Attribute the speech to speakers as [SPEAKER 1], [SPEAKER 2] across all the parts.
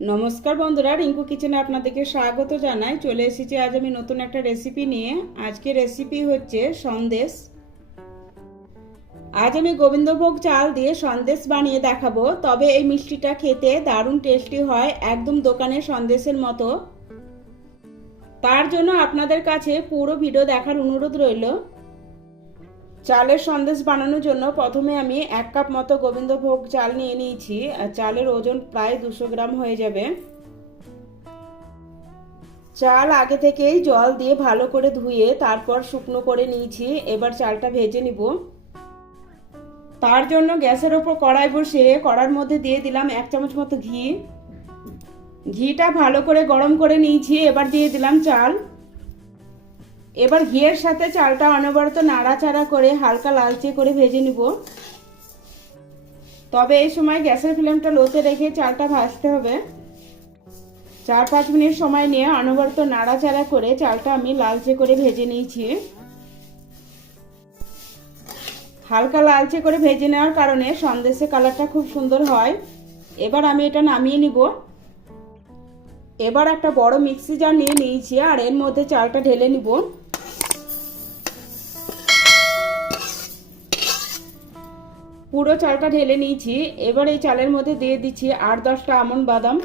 [SPEAKER 1] নমস্কার বন্ধুরা, রিঙ্কু কিচেনে আপনাদেরকে স্বাগত জানাই। চলে এসেছি, আজ আমি নতুন একটা রেসিপি নিয়ে। আজকে রেসিপি হচ্ছে সন্দেশ। আজ আমি গোবিন্দভোগ চাল দিয়ে সন্দেশ বানিয়ে দেখাবো। তবে এই মিষ্টিটা খেতে দারুণ টেস্টি হয়, একদম দোকানের সন্দেশের মতো। তার জন্য আপনাদের কাছে পুরো ভিডিও দেখার অনুরোধ রইল। চালের সন্দেশ বানানোর জন্য প্রথমে আমি এক কাপ মতো গোবিন্দভোগ চাল নিয়ে নিয়েছি। আর চালের ওজন প্রায় দুশো গ্রাম হয়ে যাবে। চাল আগে থেকেই জল দিয়ে ভালো করে ধুয়ে তারপর শুকনো করে নিয়েছি। এবার চালটা ভেজে নিব। তার জন্য গ্যাসের ওপর কড়াই বসে কড়ার মধ্যে দিয়ে দিলাম এক চামচ মতো ঘি। ঘিটা ভালো করে গরম করে নিয়েছি। এবার দিয়ে দিলাম চাল। এবার ঘিয়ের সাথে চালটা অনবরত নাড়াচাড়া করে হালকা লালচে করে ভেজে নিব। তবে এই সময় গ্যাসের ফ্লেমটা লোতে রেখে চালটা ভাজতে হবে। চার পাঁচ মিনিট সময় নিয়ে অনবরত নাড়াচাড়া করে চালটা আমি লালচে করে ভেজে নিয়েছি। হালকা লালচে করে ভেজে নেওয়ার কারণে সন্দেশে কালারটা খুব সুন্দর হয়। এবার আমি এটা নামিয়ে নিব। এবার একটা বড় মিক্সি জার নিয়ে নিয়েছি আর এর মধ্যে চালটা ঢেলে নিব। পুরো চালটা ঢেলে নিয়েছি। এবার এই চালের মধ্যে দিয়ে দিচ্ছি আট দশটা আমন বাদাম।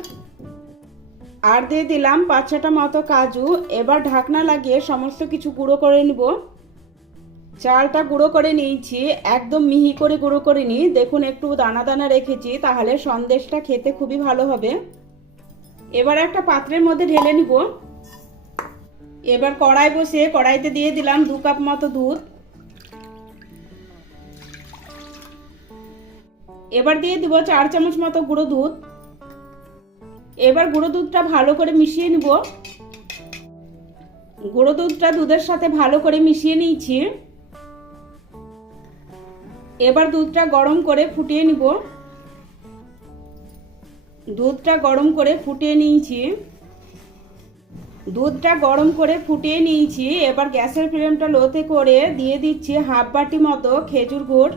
[SPEAKER 1] আর দিয়ে দিলাম পাঁচ ছটা মতো কাজু। এবার ঢাকনা লাগিয়ে সমস্ত কিছু গুঁড়ো করে নেব। চালটা গুঁড়ো করে নিয়েছি, একদম মিহি করে গুঁড়ো করে নিই। দেখুন, একটু দানা দানা রেখেছি, তাহলে সন্দেশটা খেতে খুবই ভালো হবে। এবার একটা পাত্রের মধ্যে ঢেলে নিব। এবার কড়াই বসে কড়াইতে দিয়ে দিলাম দু কাপ মতো দুধ। এবার দিয়ে দিব চার চামচ মতো গুঁড়ো দুধ। এবার গুঁড়ো দুধটা ভালো করে মিশিয়ে নিব। গুঁড়ো দুধটা দুধের সাথে ভালো করে মিশিয়ে নিয়েছি। এবার দুধটা গরম করে ফুটিয়ে নিব। দুধটা গরম করে ফুটিয়ে নিয়েছি। দুধটা গরম করে ফুটিয়ে নিয়েছি। এবার গ্যাসের ফ্লেমটা লোতে করে দিয়ে দিচ্ছি হাফ বাটি মতো খেজুর গুড়।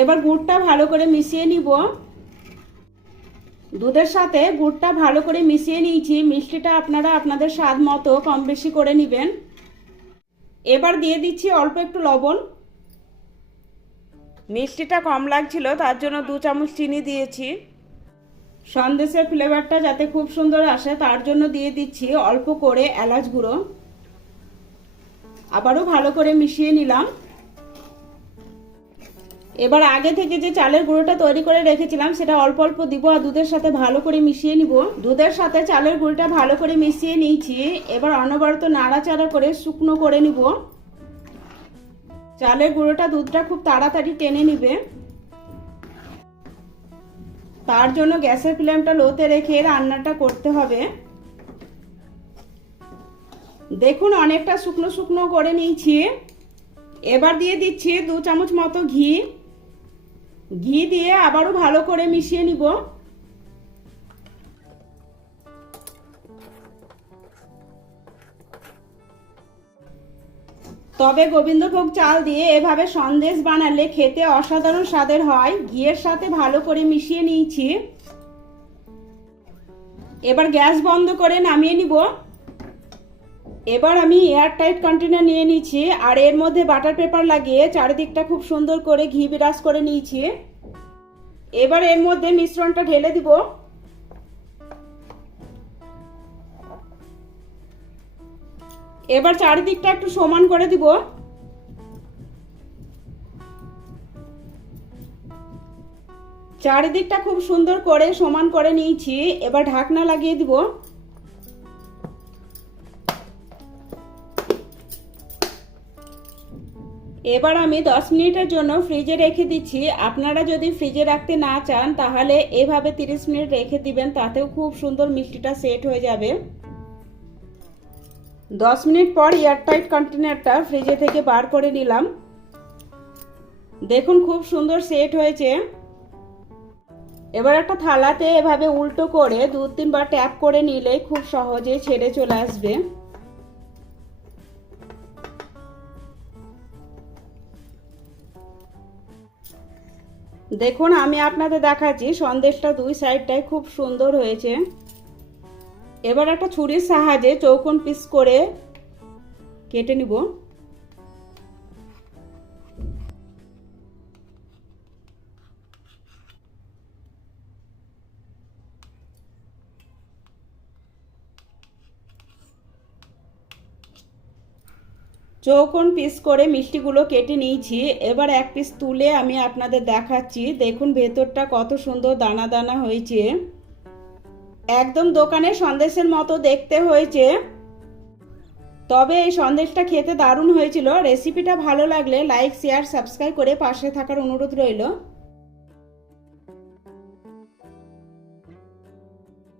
[SPEAKER 1] এবার গুড়টা ভালো করে মিশিয়ে নিব। দুধের সাথে গুড়টা ভালো করে মিশিয়ে নিয়েছি। মিষ্টিটা আপনারা আপনাদের স্বাদ মতো কম বেশি করে নেবেন। এবার দিয়ে দিচ্ছি অল্প একটু লবণ। মিষ্টিটা কম লাগছিল, তার জন্য দু চামচ চিনি দিয়েছি। সন্দেশের ফ্লেভারটা যাতে খুব সুন্দর আসে, তার জন্য দিয়ে দিচ্ছি অল্প করে এলাচ গুঁড়ো। আবারও ভালো করে মিশিয়ে নিলাম। এবার আগে থেকে যে চালের গুঁড়োটা তৈরি করে রেখেছিলাম, সেটা অল্প অল্প দিব আর দুধের সাথে ভালো করে মিশিয়ে নিব। দুধের সাথে চালের গুঁড়োটা ভালো করে মিশিয়ে নিয়েছি। এবার অনবরত নাড়াচাড়া করে শুকনো করে নিব। চালের গুঁড়োটা দুধটা খুব তাড়াতাড়ি টেনে নিবে। তার জন্য গ্যাসের ফ্লেমটা লোতে রেখে রান্নাটা করতে হবে। দেখুন অনেকটা শুকনো শুকনো করে নিয়েছি। এবার দিয়ে দিচ্ছি দু চামচ মতো ঘি। ঘি দিয়ে আবারও ভালো করে মিশিয়ে নিব। তবে গোবিন্দভোগ চাল দিয়ে এভাবে সন্দেশ বানালে খেতে অসাধারণ স্বাদের হয়। ঘিয়ের সাথে ভালো করে মিশিয়ে নিয়েছি। এবার গ্যাস বন্ধ করে নামিয়ে নিব। এবার আমি এয়ার টাইট কন্টেনার নিয়ে নিয়েছি, আর এর মধ্যে বাটার পেপার লাগিয়ে চারিদিকটা খুব সুন্দর করে ঘি বিরাজ করে নিয়েছি। এবার এর মধ্যে মিশ্রণটা ঢেলে দিব। এবার চারিদিকটা একটু সমান করে দিব। চারিদিকটা খুব সুন্দর করে সমান করে নিয়েছি। এবার ঢাকনা লাগিয়ে দিব। এবার আমি দশ মিনিটের জন্য ফ্রিজে রেখে দিচ্ছি। আপনারা যদি ফ্রিজে রাখতে না চান, তাহলে এভাবে তিরিশ মিনিট রেখে দিবেন, তাতেও খুব সুন্দর মিষ্টিটা সেট হয়ে যাবে। দশ মিনিট পর এয়ারটাইট কন্টেনারটা ফ্রিজে থেকে বার করে নিলাম। দেখুন, খুব সুন্দর সেট হয়েছে। এবার একটা থালাতে এভাবে উল্টো করে দু তিনবার ট্যাপ করে নিলে খুব সহজে ছেড়ে চলে আসবে। দেখুন, আমি আপনাদের দেখাচ্ছি, সন্দেশটা দুই সাইডটাই খুব সুন্দর হয়েছে। এবার একটা ছুরির সাহায্যে চৌকোন পিস করে কেটে নিব। চৌকোন পিস করে মিষ্টিগুলো কেটে নিয়েছি। এবার এক পিস তুলে আমি আপনাদের দেখাচ্ছি। দেখুন ভেতরটা কত সুন্দর দানা দানা হয়েছে। একদম দোকানে সন্দেশের মতো দেখতে হয়েছে। তবে এই সন্দেশটা খেতে দারুণ হয়েছিল। রেসিপিটা ভালো লাগলে লাইক শেয়ার সাবস্ক্রাইব করে পাশে থাকার অনুরোধ রইল।